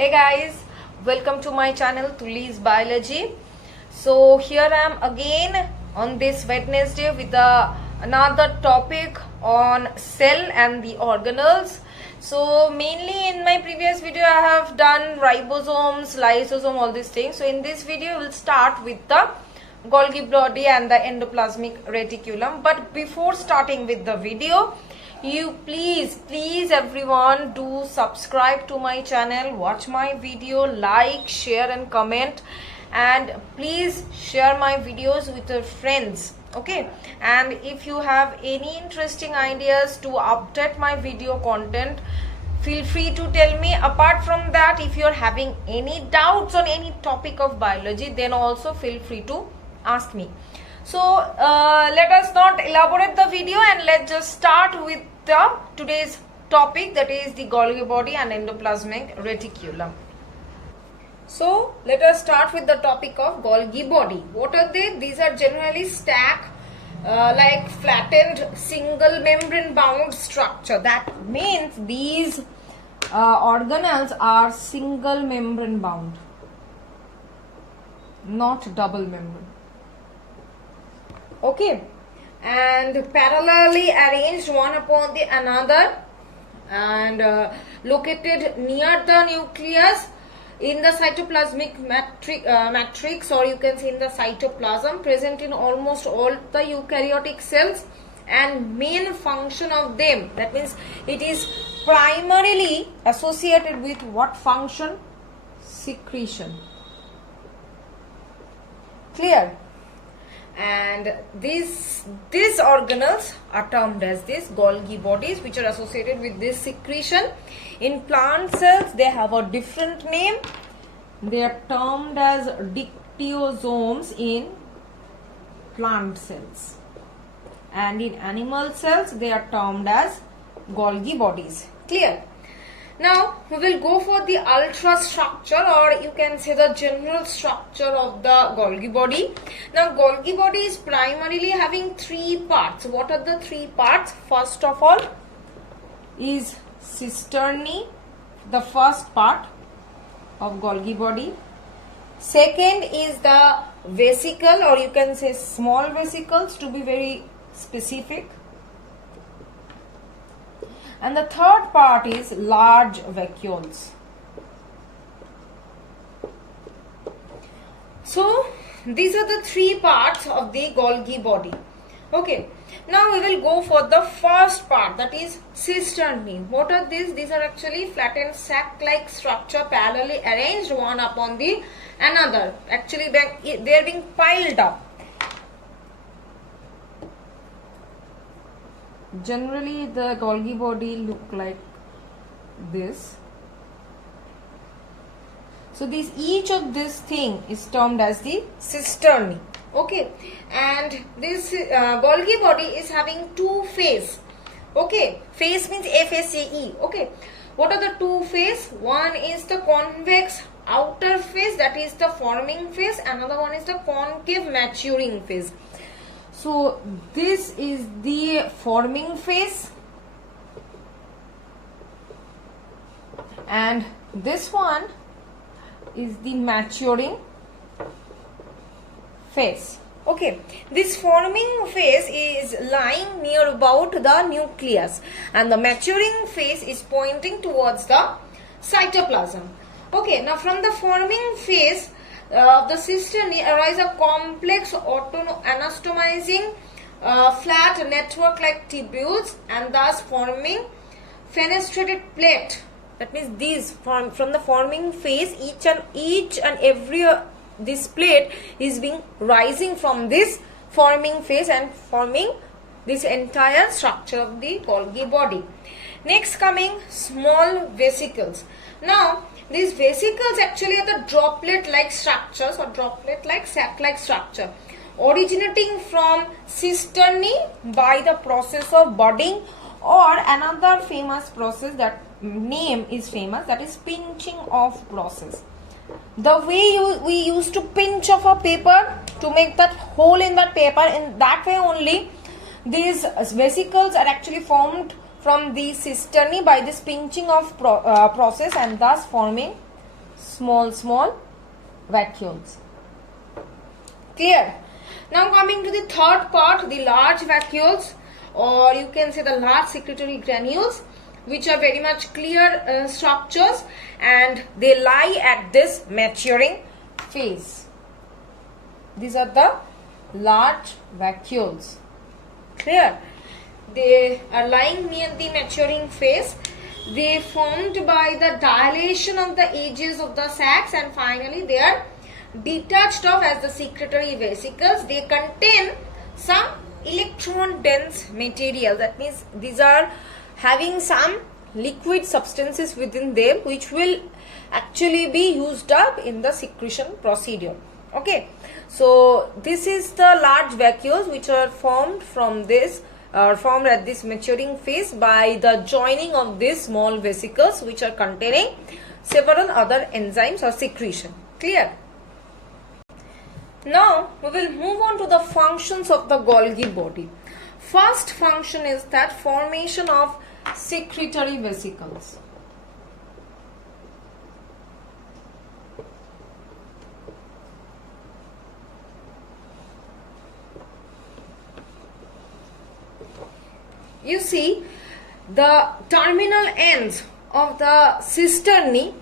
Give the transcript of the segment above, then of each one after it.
Hey guys, welcome to my channel Tuli's Biology. So here I am again on this Wednesday with another topic on cell and the organelles. So mainly in my previous video I have done ribosomes, lysosome, all these things. So in this video we'll start with the Golgi body and the endoplasmic reticulum. But before starting with the video, you please everyone do subscribe to my channel, watch my video, like, share and comment, and please share my videos with your friends. Okay, and if you have any interesting ideas to update my video content, feel free to tell me. Apart from that, if you're having any doubts on any topic of biology, then also feel free to ask me. So let us not elaborate the video and let's just start with today's topic, that is the Golgi body and endoplasmic reticulum. So let us start with the topic of Golgi body. What are they? These are generally stacked like flattened single membrane bound structure. That means these organelles are single membrane bound, not double membrane. Okay, and parallelly arranged one upon the another and located near the nucleus in the cytoplasmic matrix, or you can say in the cytoplasm, present in almost all the eukaryotic cells. And main function of them, that means it is primarily associated with what function? Secretion. Clear? And these organelles are termed as these Golgi bodies, which are associated with this secretion. In plant cells, they have a different name. They are termed as dictyosomes in plant cells. And in animal cells, they are termed as Golgi bodies. Clear? Now, we will go for the ultrastructure, or you can say the general structure of the Golgi body. Now, Golgi body is primarily having three parts. What are the three parts? First of all is cisternae, the first part of Golgi body. Second is the vesicle, or you can say small vesicles to be very specific. And the third part is large vacuoles. So these are the three parts of the Golgi body. Okay, now we will go for the first part, that is cisternae. What are these? These are actually flattened sac-like structure parallelly arranged one upon the another. Actually they are being piled up. Generally the Golgi body look like this. So each of this thing is termed as the cisternae. Okay, and this Golgi body is having two face. Okay, face means FACE. Okay, what are the two face? One is the convex outer face, that is the forming phase. Another one is the concave maturing phase. So this is the forming phase and this one is the maturing phase. Okay, this forming phase is lying near about the nucleus and the maturing phase is pointing towards the cytoplasm. Okay, now from the forming phase the cisternae arise a complex anastomizing flat network like tubules and thus forming fenestrated plate. That means these from the forming phase, each and every this plate is being rising from this forming phase and forming this entire structure of the Golgi body. Next coming small vesicles. Now these vesicles actually are the droplet-like structures or droplet-like sac-like structure originating from cisternae by the process of budding, or another famous process, that name is famous, that is pinching off process. The way we used to pinch off a paper to make that hole in that paper, in that way only these vesicles are actually formed from the cisternae by this pinching off process and thus forming small vacuoles. Clear? Now coming to the third part, the large vacuoles, or you can say the large secretory granules, which are very much clear structures, and they lie at this maturing phase. These are the large vacuoles. Clear? They are lying near the maturing phase. They formed by the dilation of the edges of the sacs, and finally they are detached off as the secretory vesicles. They contain some electron dense material. That means these are having some liquid substances within them which will actually be used up in the secretion procedure. Okay, so this is the large vacuoles which are formed from this, formed at this maturing phase by the joining of these small vesicles which are containing several other enzymes or secretion. Clear? Now we will move on to the functions of the Golgi body. First function is that formation of secretory vesicles. You see, the terminal ends of the cisternae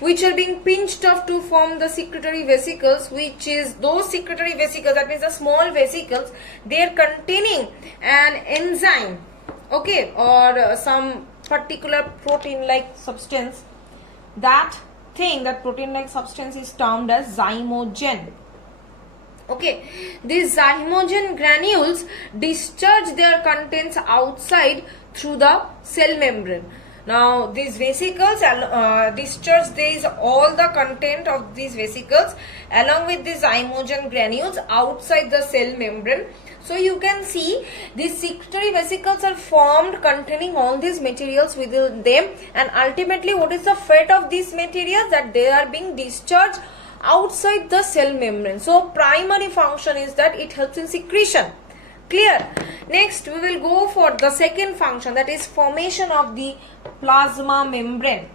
which are being pinched off to form the secretory vesicles, which is those secretory vesicles, that means the small vesicles, they are containing an enzyme, okay, or some particular protein like substance. That protein like substance is termed as zymogen. Okay, these zymogen granules discharge their contents outside through the cell membrane. Now these vesicles discharge all the content of these vesicles along with these zymogen granules outside the cell membrane. So you can see these secretory vesicles are formed containing all these materials within them, and ultimately what is the fate of these materials? That they are being discharged outside the cell membrane. So primary function is that it helps in secretion. Clear? Next we will go for the second function, that is formation of the plasma membrane.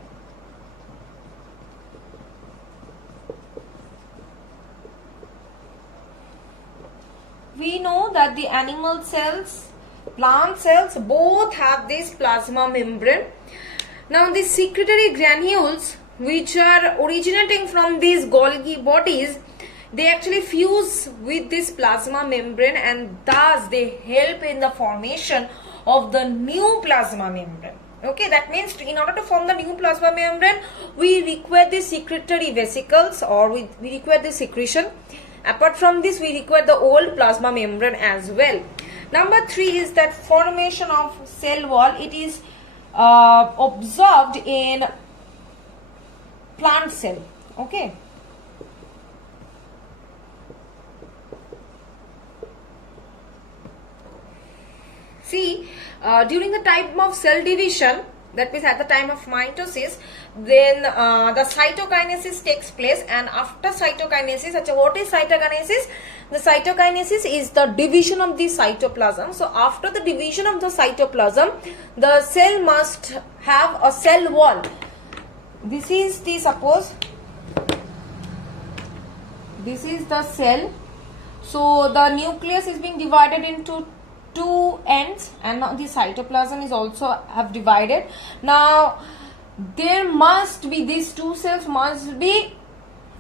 We know that the animal cells, plant cells, both have this plasma membrane. Now the secretory granules which are originating from these Golgi bodies, they actually fuse with this plasma membrane, and thus they help in the formation of the new plasma membrane. Okay, that means in order to form the new plasma membrane, we require the secretory vesicles, or we require the secretion. Apart from this, we require the old plasma membrane as well. Number 3 is that formation of cell wall. It is observed in plant cell. Okay. See, during the time of cell division, that means at the time of mitosis, then the cytokinesis takes place, and after cytokinesis, what is cytokinesis? The cytokinesis is the division of the cytoplasm. So after the division of the cytoplasm, the cell must have a cell wall. This is the, suppose this is the cell. So the nucleus is being divided into two ends, and now the cytoplasm is also have divided. Now there must be, these two cells must be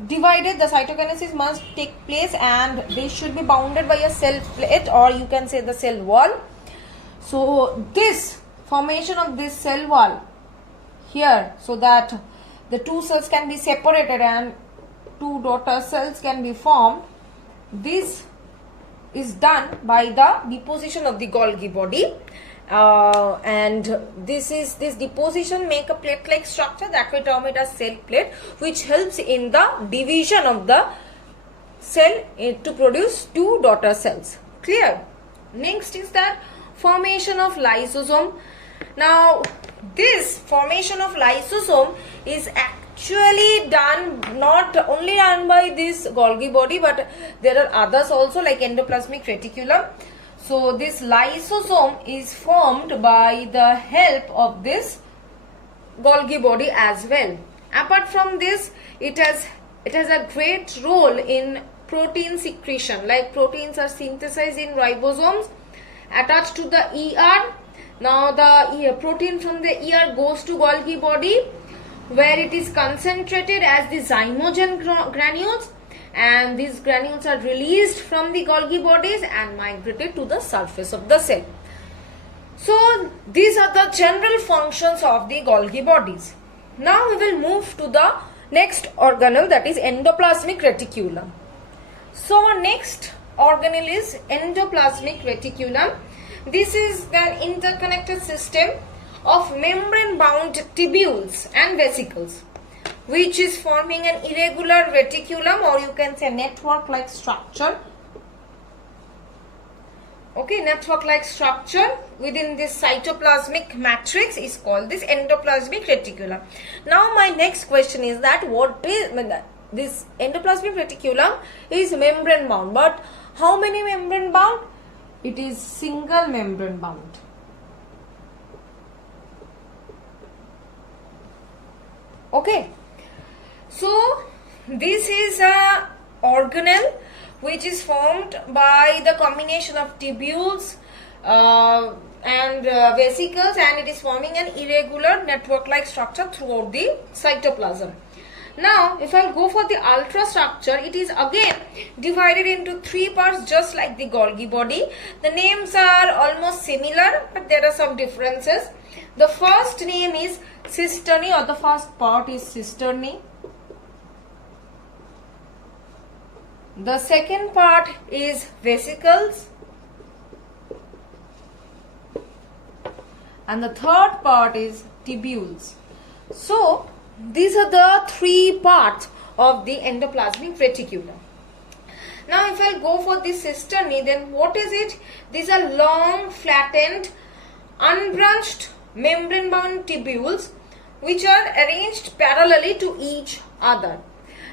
divided, the cytokinesis must take place, and they should be bounded by a cell plate, or you can say the cell wall. So this formation of this cell wall here, so that the two cells can be separated and two daughter cells can be formed, this is done by the deposition of the Golgi body, and this deposition make a plate-like structure, that we term it as cell plate, which helps in the division of the cell to produce two daughter cells. Clear? Next is that formation of lysosome. Now this formation of lysosome is actually done, not only done by this Golgi body, but there are others also, like endoplasmic reticulum. So this lysosome is formed by the help of this Golgi body as well. Apart from this, it has a great role in protein secretion, like proteins are synthesized in ribosomes attached to the ER. Now the protein from the ER goes to Golgi body, where it is concentrated as the zymogen granules, and these granules are released from the Golgi bodies and migrated to the surface of the cell. So these are the general functions of the Golgi bodies. Now we will move to the next organelle, that is endoplasmic reticulum. So our next organelle is endoplasmic reticulum. This is an interconnected system of membrane bound tubules and vesicles, which is forming an irregular reticulum, or you can say network like structure. Okay, network like structure within this cytoplasmic matrix is called this endoplasmic reticulum. Now my next question is that what is this endoplasmic reticulum is membrane bound, but how many membrane bound? It is single membrane bound. Okay, so this is a organelle which is formed by the combination of tubules and vesicles, and it is forming an irregular network like structure throughout the cytoplasm. Now if I go for the ultrastructure, it is again divided into three parts just like the Golgi body. The names are almost similar, but there are some differences. The first name is cisternae, or the first part is cisternae. The second part is vesicles, and the third part is tubules. So these are the three parts of the endoplasmic reticulum. Now if I go for the cisternae, then what is it? These are long, flattened, unbranched membrane bound tubules which are arranged parallelly to each other.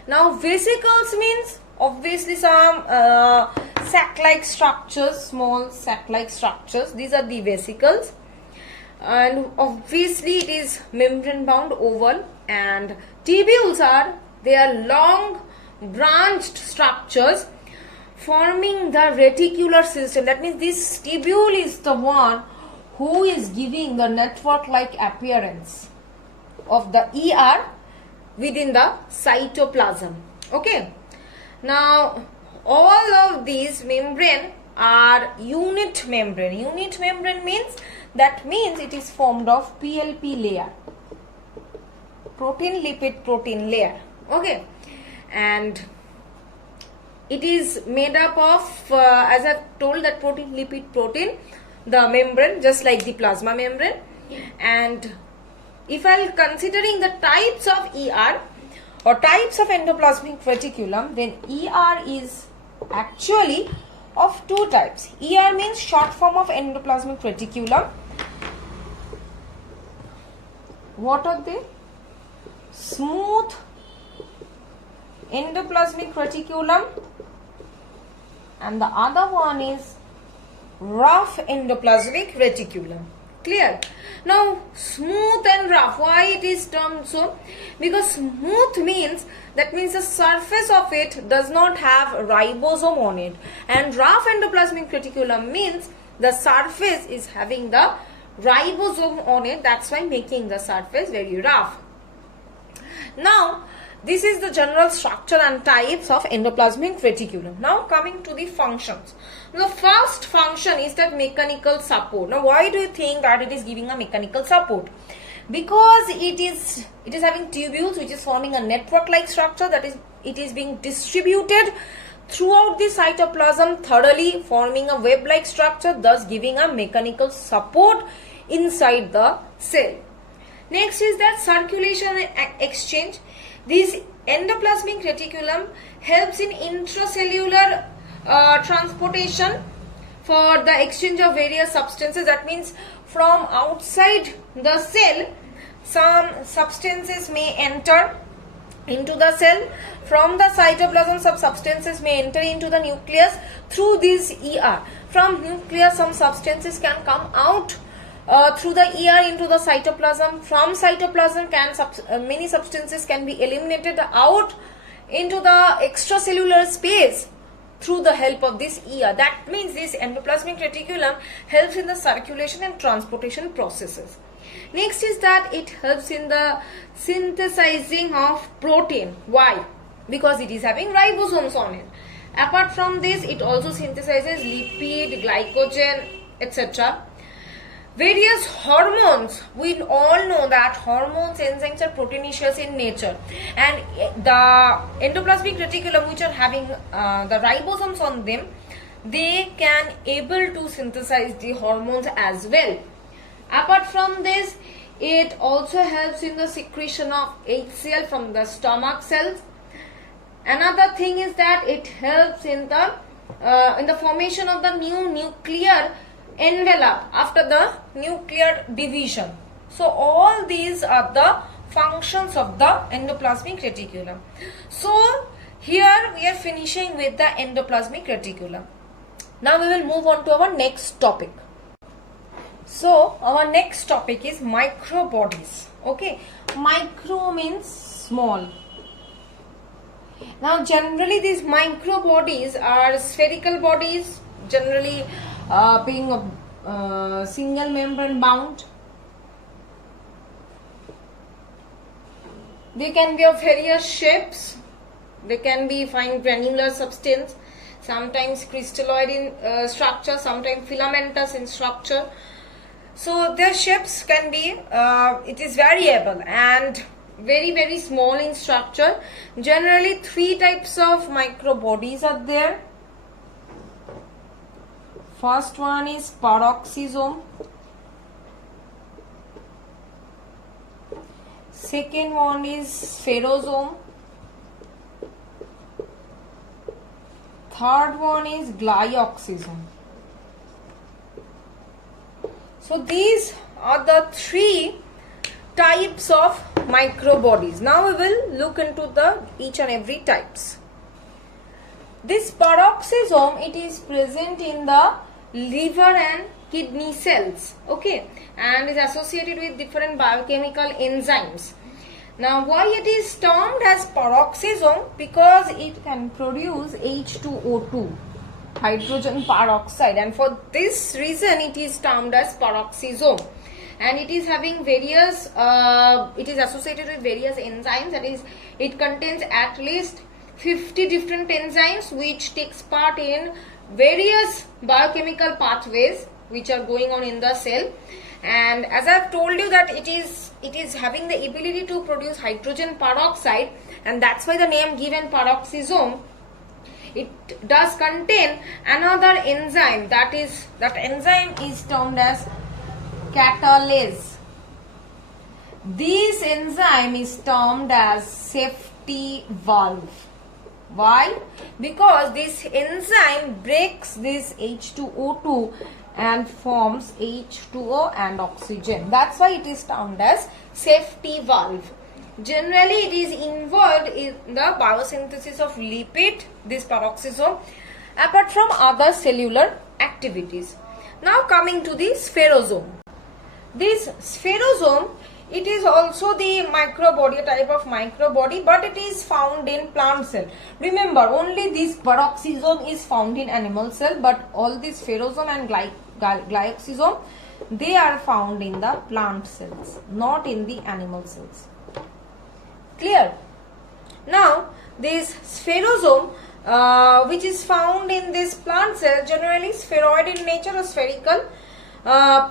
Now vesicles means obviously some sac-like structures, small sac-like structures. These are the vesicles, and obviously it is membrane bound oval. And tubules are long branched structures forming the reticular system. That means this tubule is the one who is giving the network like appearance of the ER within the cytoplasm. Okay, now all of these membrane are unit membrane. Unit membrane means it is formed of PLP layer, protein lipid protein layer. Okay, and it is made up of as I've told, that protein lipid protein, the membrane just like the plasma membrane. And if I'm considering the types of ER or types of endoplasmic reticulum, then ER is actually of two types. ER means short form of endoplasmic reticulum. What are they? Smooth endoplasmic reticulum, and the other one is rough endoplasmic reticulum. Clear? Now smooth and rough, why it is termed so? Because smooth means the surface of it does not have ribosome on it, and rough endoplasmic reticulum means the surface is having the ribosome on it. That's why making the surface very rough. Now this is the general structure and types of endoplasmic reticulum. Now coming to the functions. The first function is that mechanical support. Now why do you think that it is giving a mechanical support? Because it is having tubules which is forming a network like structure, that is, it is being distributed throughout the cytoplasm thoroughly, forming a web like structure, thus giving a mechanical support inside the cell. Next is that circulation and exchange. This endoplasmic reticulum helps in intracellular transportation for the exchange of various substances. That means from outside the cell, some substances may enter into the cell. From the cytoplasm, some substances may enter into the nucleus through this ER. From nucleus, some substances can come out through the ER into the cytoplasm. From cytoplasm, many substances can be eliminated out into the extracellular space through the help of this ER. That means this endoplasmic reticulum helps in the circulation and transportation processes. Next is that it helps in the synthesizing of protein. Why? Because it is having ribosomes on it. Apart from this, it also synthesizes lipid, glycogen, etc. Various hormones, we all know that hormones, enzymes are proteinaceous in nature, and the endoplasmic reticulum, which are having the ribosomes on them, they can able to synthesize the hormones as well. Apart from this, it also helps in the secretion of HCl from the stomach cells. Another thing is that it helps in the formation of the new nuclear envelope after the nuclear division. So all these are the functions of the endoplasmic reticulum. So here we are finishing with the endoplasmic reticulum. Now we will move on to our next topic. So our next topic is microbodies. Okay, micro means small. Now generally these microbodies are spherical bodies, generally being single membrane bound. They can be of various shapes. They can be fine granular substance, sometimes crystalloid in structure, sometimes filamentous in structure. So their shapes can be, it is variable and very small in structure. Generally 3 types of microbodies are there. First one is peroxisome. Second one is spherosome. Third one is glyoxysome. So these are the 3 types of microbodies. Now we will look into the each and every types. This peroxisome, it is present in the liver and kidney cells, okay, and is associated with different biochemical enzymes. Now why it is termed as peroxisome? Because it can produce H2O2, hydrogen peroxide, and for this reason it is termed as peroxisome. And it is having various, it is associated with various enzymes, that is, it contains at least 50 different enzymes which takes part in various biochemical pathways which are going on in the cell. And as I have told you that it is having the ability to produce hydrogen peroxide, and that's why the name given peroxisome. It does contain another enzyme, that enzyme is termed as catalase. This enzyme is termed as safety valve. Why? Because this enzyme breaks this H2O2 and forms H2O and oxygen. That's why it is termed as safety valve. Generally, it is involved in the biosynthesis of lipid, this peroxisome, apart from other cellular activities. Now coming to the spherosome. This spherosome, it is also the microbody, a type of microbody, but it is found in plant cell. Remember, only this peroxisome is found in animal cell, but all this spherosome and glyoxysome, they are found in the plant cells, not in the animal cells. Clear? Now, this spherosome, which is found in this plant cell, generally spheroid in nature or spherical,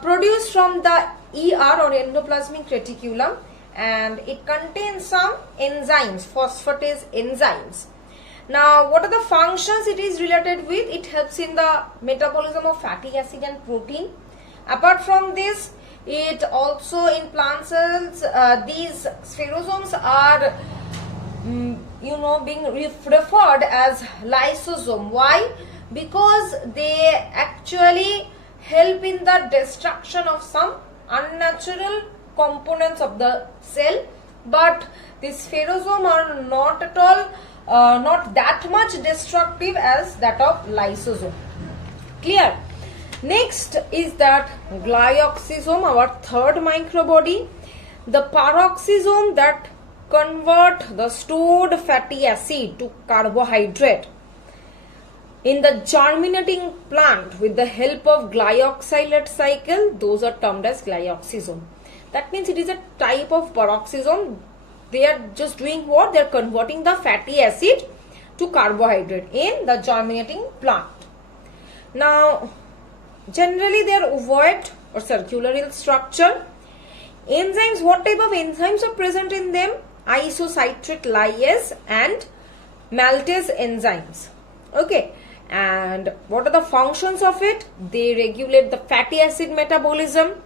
produced from the ER or endoplasmic reticulum, and it contains some enzymes, phosphatase enzymes. Now, what are the functions it is related with? It helps in the metabolism of fatty acid and protein. Apart from this, it also in plant cells, these spherosomes are being referred as lysosome. Why? Because they actually help in the destruction of some unnatural components of the cell, but the spherosome are not at all not that much destructive as that of lysosome. Clear? Next is that glyoxysome, our third microbody, the peroxisome that convert the stored fatty acid to carbohydrate in the germinating plant with the help of glyoxylate cycle. Those are termed as glyoxysome. That means it is a type of peroxisome. They are just doing what? They are converting the fatty acid to carbohydrate in the germinating plant. Now, generally they are ovoid or circular in structure. Enzymes, what type of enzymes are present in them? Isocitrate lyase and maltase enzymes. Okay, and what are the functions of it? They regulate the fatty acid metabolism.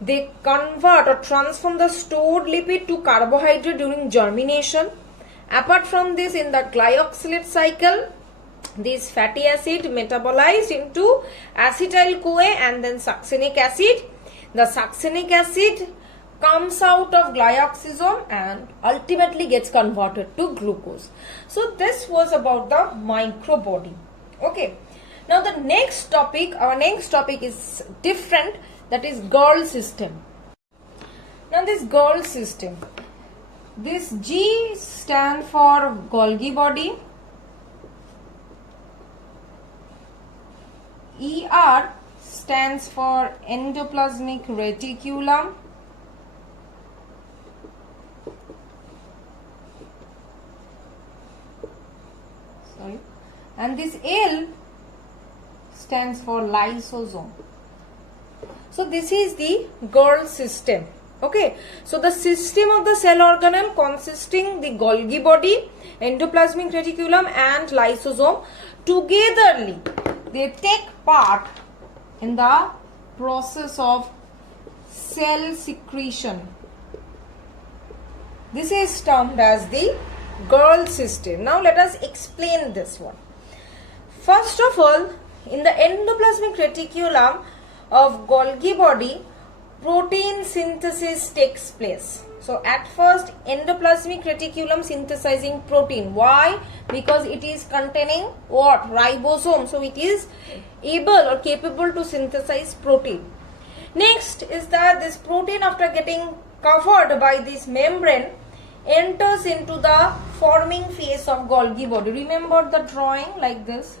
They convert or transform the stored lipid to carbohydrate during germination. Apart from this, in the glyoxylate cycle, this fatty acid metabolized into acetyl-CoA and then succinic acid. The succinic acid comes out of glyoxysome and ultimately gets converted to glucose. So this was about the microbody. Okay. Now the next topic, our next topic is different, that is Gall system. Now this Gall system, this G stands for Golgi body, ER stands for endoplasmic reticulum, and this L stands for lysosome. So this is the Gall system. Okay, so the system of the cell organelle consisting the Golgi body, endoplasmic reticulum and lysosome, togetherly they take part in the process of cell secretion. This is termed as the Gall system. Now let us explain this one. First of all, in the endoplasmic reticulum of Golgi body, protein synthesis takes place. So at first, endoplasmic reticulum synthesizing protein. Why? Because it is containing what? Ribosome. So it is able or capable to synthesize protein. Next is that this protein, after getting covered by this membrane, enters into the forming phase of Golgi body. Remember the drawing like this.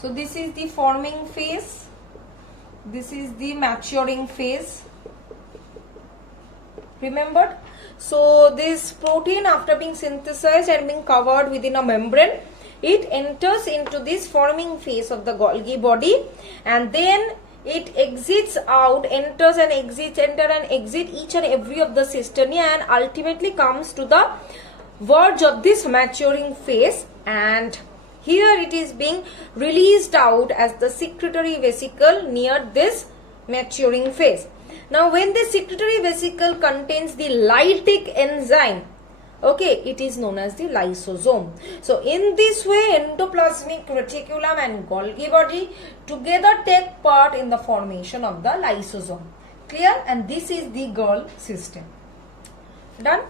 So this is the forming phase, this is the maturing phase. Remembered? So this protein, after being synthesized and being covered within a membrane, it enters into this forming phase of the Golgi body, and then it exits out, enters and exits, enter and exit each and every of the cisternae, and ultimately comes to the verge of this maturing phase, and here it is being released out as the secretory vesicle near this maturing phase. Now when this secretory vesicle contains the lytic enzyme, okay, it is known as the lysosome. So in this way, endoplasmic reticulum and Golgi body together take part in the formation of the lysosome. Clear? And this is the Gall system. Done?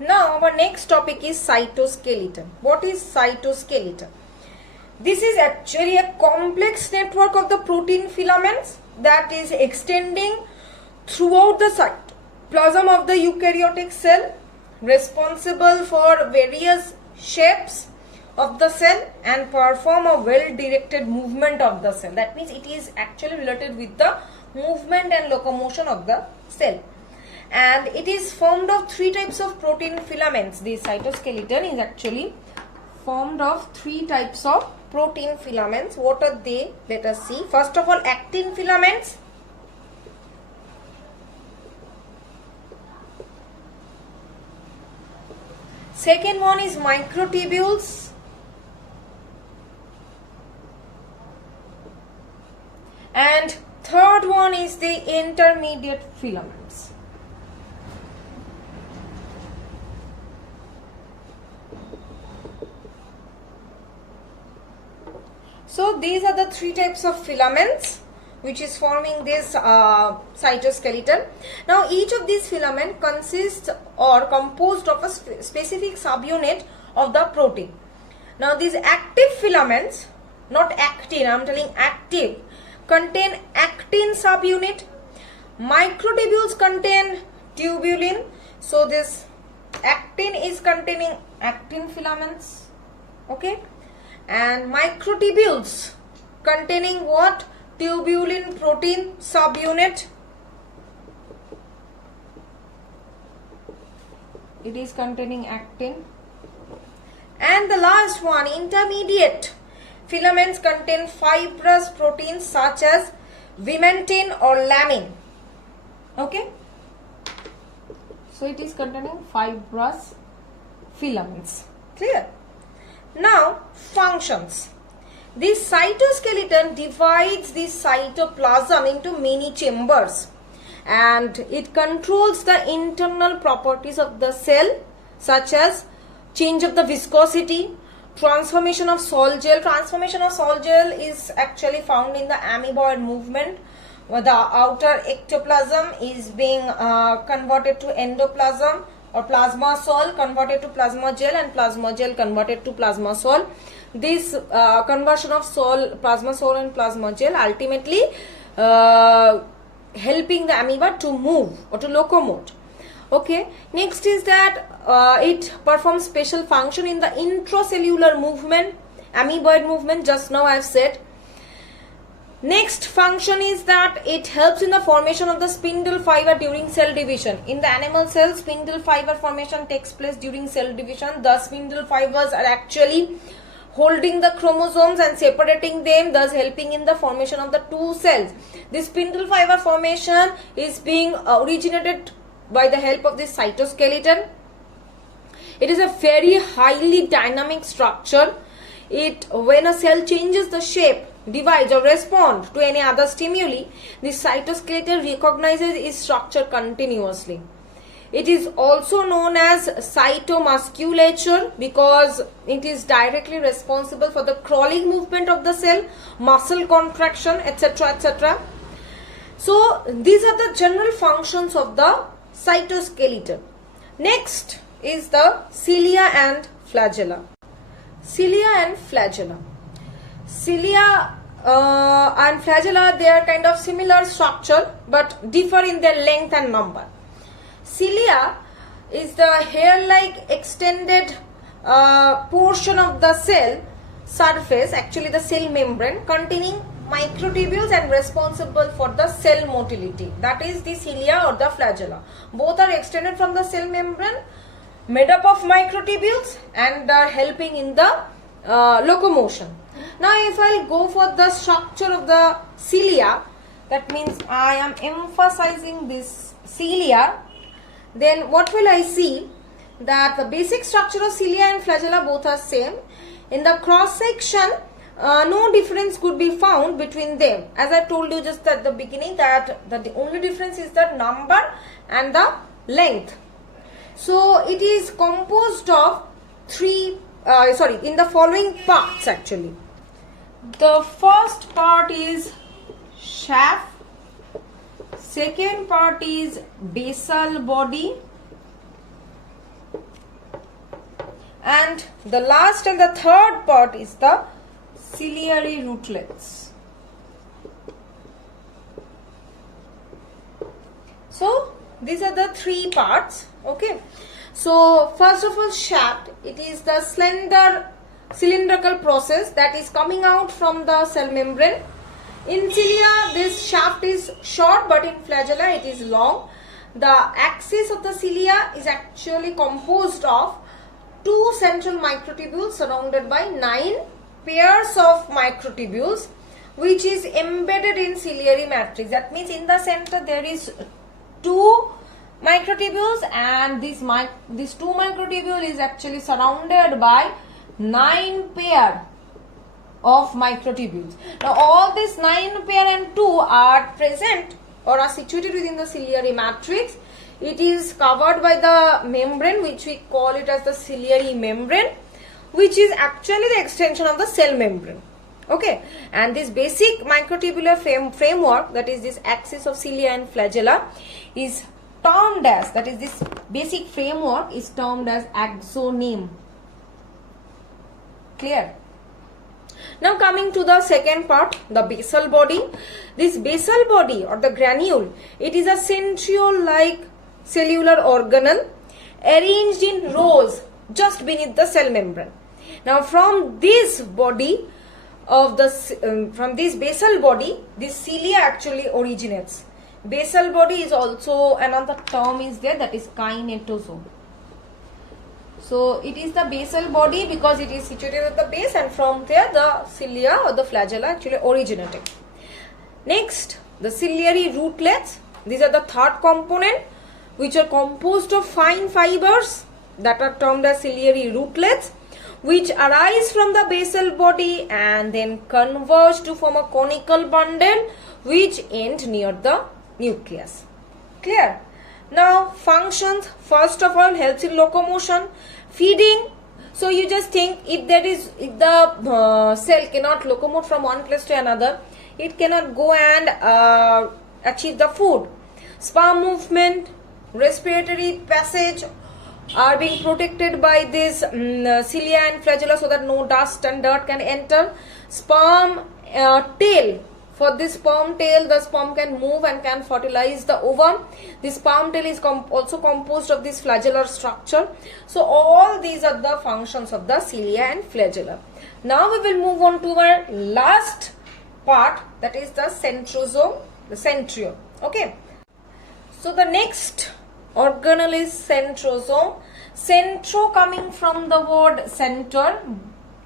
Now our next topic is cytoskeleton. What is cytoskeleton? This is actually a complex network of the protein filaments that is extending throughout the cytoplasm of the eukaryotic cell, responsible for various shapes of the cell and perform a well-directed movement of the cell. That means it is actually related with the movement and locomotion of the cell. And it is formed of three types of protein filaments. The cytoskeleton is actually formed of three types of protein filaments. What are they? Let us see. First of all, actin filaments. Second one is microtubules. And third one is the intermediate filaments. So these are the three types of filaments which is forming this cytoskeleton. Now each of these filament consists or composed of a specific subunit of the protein. Now these active filaments, not actin, I am telling active, contain actin subunit. Microtubules contain tubulin. So this actin is containing actin filaments, okay, and microtubules containing what? Tubulin protein subunit. It is containing actin. And the last one, intermediate filaments contain fibrous proteins such as vimentin or lamin. Okay, so it is containing fibrous filaments. Clear? Now functions. This cytoskeleton divides the cytoplasm into many chambers, and it controls the internal properties of the cell, such as change of the viscosity, transformation of sol gel. Transformation of sol gel is actually found in the amoeboid movement, where the outer ectoplasm is being converted to endoplasm, or plasma sol converted to plasma gel, and plasma gel converted to plasma sol. This conversion of plasma sol and plasma gel ultimately helping the amoeba to move or to locomote. Okay, next is that it performs special function in the intracellular movement, amoeboid movement, just now I have said. Next function is that it helps in the formation of the spindle fiber during cell division. In the animal cells, spindle fiber formation takes place during cell division. The spindle fibers are actually holding the chromosomes and separating them, thus helping in the formation of the two cells. This spindle fiber formation is being originated by the help of this cytoskeleton. It is a very highly dynamic structure. When a cell changes the shape, divides or responds to any other stimuli, this cytoskeleton recognizes its structure continuously. It is also known as cytomusculature because it is directly responsible for the crawling movement of the cell, muscle contraction, etc., etc. So these are the general functions of the cytoskeleton. Next is the cilia and flagella. Cilia and flagella. Cilia and flagella, they are kind of similar structure but differ in their length and number. Cilia is the hair-like extended portion of the cell surface, actually the cell membrane, containing microtubules and responsible for the cell motility. That is the cilia or the flagella. Both are extended from the cell membrane, made up of microtubules, and are helping in the locomotion. Now if I will go for the structure of the cilia, that means I am emphasizing this cilia, then what will I see? That the basic structure of cilia and flagella both are same. In the cross section, no difference could be found between them. As I told you just at the beginning that the only difference is the number and the length. So it is composed of in the following parts actually. The first part is shaft, second part is basal body, and the last and the third part is the ciliary rootlets. So these are the three parts. Okay, so first of all, shaft, it is the slender cylindrical process that is coming out from the cell membrane. In cilia, this shaft is short, but in flagella it is long. The axis of the cilia is actually composed of two central microtubules surrounded by 9 pairs of microtubules, which is embedded in ciliary matrix. That means in the center there is 2 microtubules, and this 2 microtubule is actually surrounded by 9 pair of microtubules. Now all these 9 pair and 2 are present or are situated within the ciliary matrix. It is covered by the membrane, which we call it as the ciliary membrane, which is actually the extension of the cell membrane. Okay, and this basic microtubular framework, that is this axis of cilia and flagella, is termed as, that is this basic framework is termed as axoneme. Clear? Now coming to the second part, the basal body. This basal body or the granule, it is a centriole-like cellular organelle arranged in rows just beneath the cell membrane. Now from this body of the from this basal body, this cilia actually originates. Basal body is also another term is there, that is kinetosome. So it is the basal body because it is situated at the base, and from there the cilia or the flagella actually originated. Next, the ciliary rootlets. These are the third component, which are composed of fine fibers that are termed as ciliary rootlets, which arise from the basal body and then converge to form a conical bundle which end near the nucleus. Clear? Now functions, first of all, helps in locomotion, feeding. So you just think, if the cell cannot locomote from one place to another, it cannot go and achieve the food. Sperm movement, respiratory passage are being protected by this cilia and flagella so that no dust and dirt can enter. Sperm tail. For this sperm tail, the sperm can move and can fertilize the ovum. This sperm tail is also composed of this flagellar structure. So all these are the functions of the cilia and flagella. Now we will move on to our last part, that is the centrosome, the centriole. Okay. So the next organelle is centrosome. Centro coming from the word center.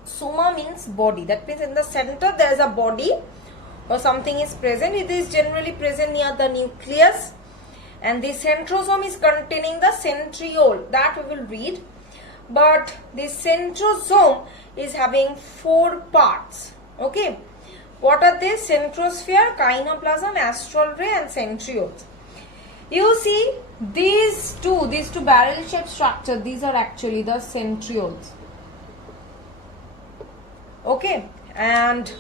Soma means body. That means in the center there is a body or something is present. It is generally present near the nucleus, and the centrosome is containing the centriole, that we will read. But this centrosome is having 4 parts. Okay, what are they? Centrosphere, kinoplasm, astral ray and centrioles. You see these two barrel shaped structures, these are actually the centrioles. Okay, and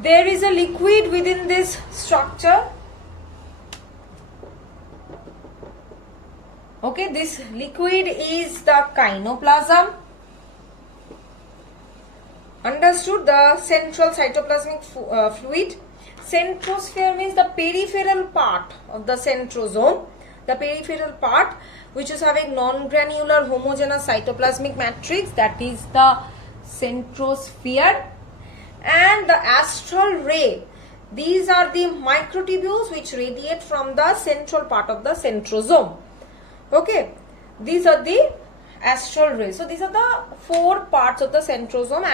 there is a liquid within this structure. Okay, this liquid is the kinoplasm. Understood? The central cytoplasmic fluid. Centrosphere means the peripheral part of the centrosome. The peripheral part which is having non-granular homogeneous cytoplasmic matrix, that is the centrosphere. And the astral ray, these are the microtubules which radiate from the central part of the centrosome. Okay, these are the astral rays. So these are the 4 parts of the centrosome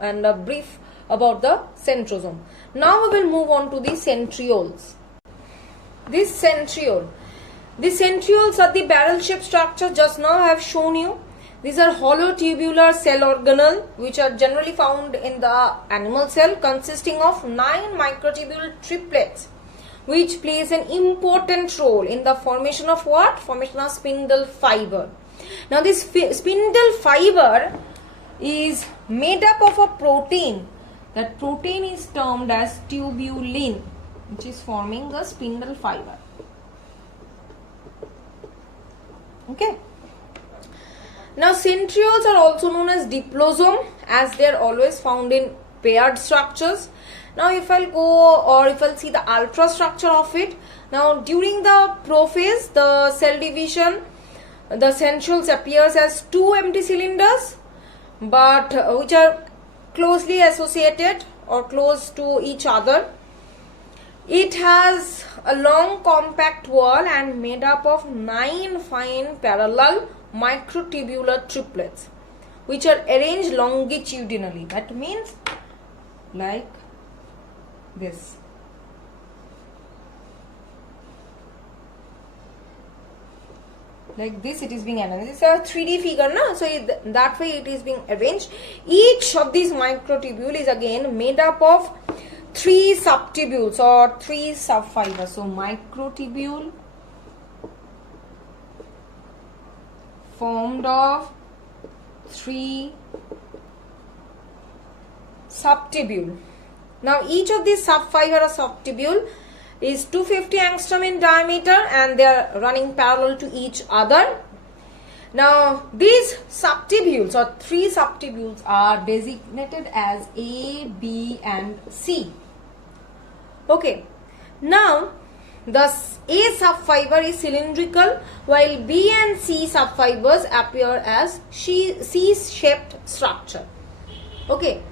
and a brief about the centrosome. Now we will move on to the centrioles. These centrioles are the barrel shaped structure just now I have shown you. These are hollow tubular cell organelle which are generally found in the animal cell, consisting of 9 microtubule triplets, which plays an important role in the formation of what? Formation of spindle fiber. Now this spindle fiber is made up of a protein. That protein is termed as tubulin, which is forming the spindle fiber. Okay. Now centrioles are also known as diplosome, as they are always found in paired structures. Now if I'll see the ultrastructure of it. Now during the prophase, the cell division, the centrioles appears as 2 empty cylinders, but which are closely associated or close to each other. It has a long compact wall and made up of 9 fine parallel microtubular triplets which are arranged longitudinally. That means like this. Like this it is being arranged. It's a 3D figure, no? So that way it is being arranged. Each of these microtubule is again made up of 3 subtubules or 3 subfibers. So microtubule formed of 3 subtubule. Now each of these subfiber or subtubule is 250 angstrom in diameter and they are running parallel to each other. Now these subtubules or three subtubules are designated as A, B and C. Okay. Now the A subfiber is cylindrical while B and C subfibers appear as C-shaped structure. Okay.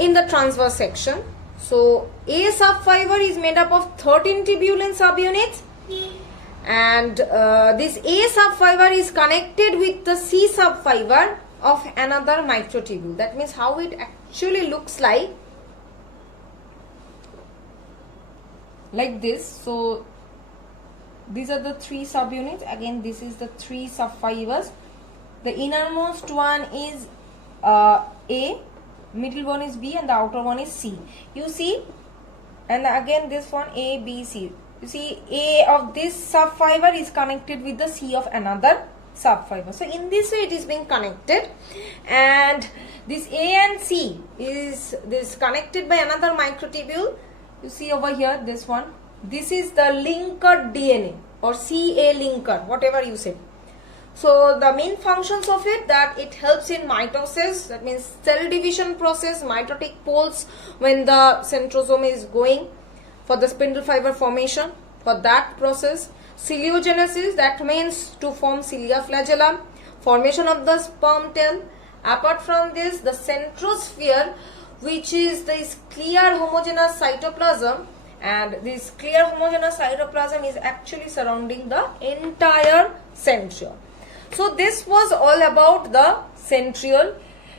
In the transverse section. So A subfiber is made up of 13 tubulin subunits. And this A subfiber is connected with the C subfiber of another microtubule. That means how it actually looks like this. So these are the three subunits. Again, this is the three subfibers. The innermost one is A, middle one is B, and the outer one is C. You see, and again this one A, B, C. You see, A of this subfiber is connected with the C of another subfiber. So in this way it is being connected, and this A and C is connected by another microtubule. You see over here, this one. This is the linker DNA or CA linker, whatever you say. So the main functions of it, that it helps in mitosis, that means cell division process, mitotic poles when the centrosome is going, for the spindle fiber formation, for that process. Ciliogenesis, that means to form cilia flagella, formation of the sperm tail. Apart from this, the centrosphere, which is this clear homogeneous cytoplasm, and this clear homogeneous cytoplasm is actually surrounding the entire centriole. So this was all about the centriole.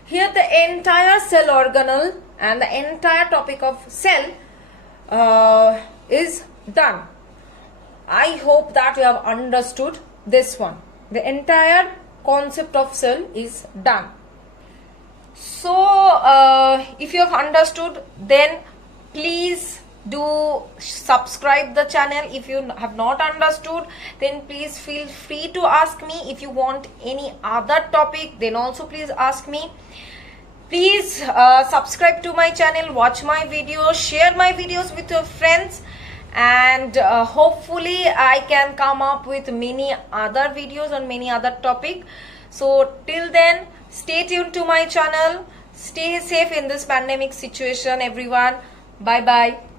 Here the entire cell organelle and the entire topic of cell is done. I hope that you have understood this one. The entire concept of cell is done. So if you have understood, then please do subscribe the channel. If you have not understood, then please feel free to ask me. If you want any other topic, then also please ask me. Please subscribe to my channel, watch my videos, share my videos with your friends, and hopefully I can come up with many other videos on many other topic. So till then, stay tuned to my channel. Stay safe in this pandemic situation, everyone. Bye bye.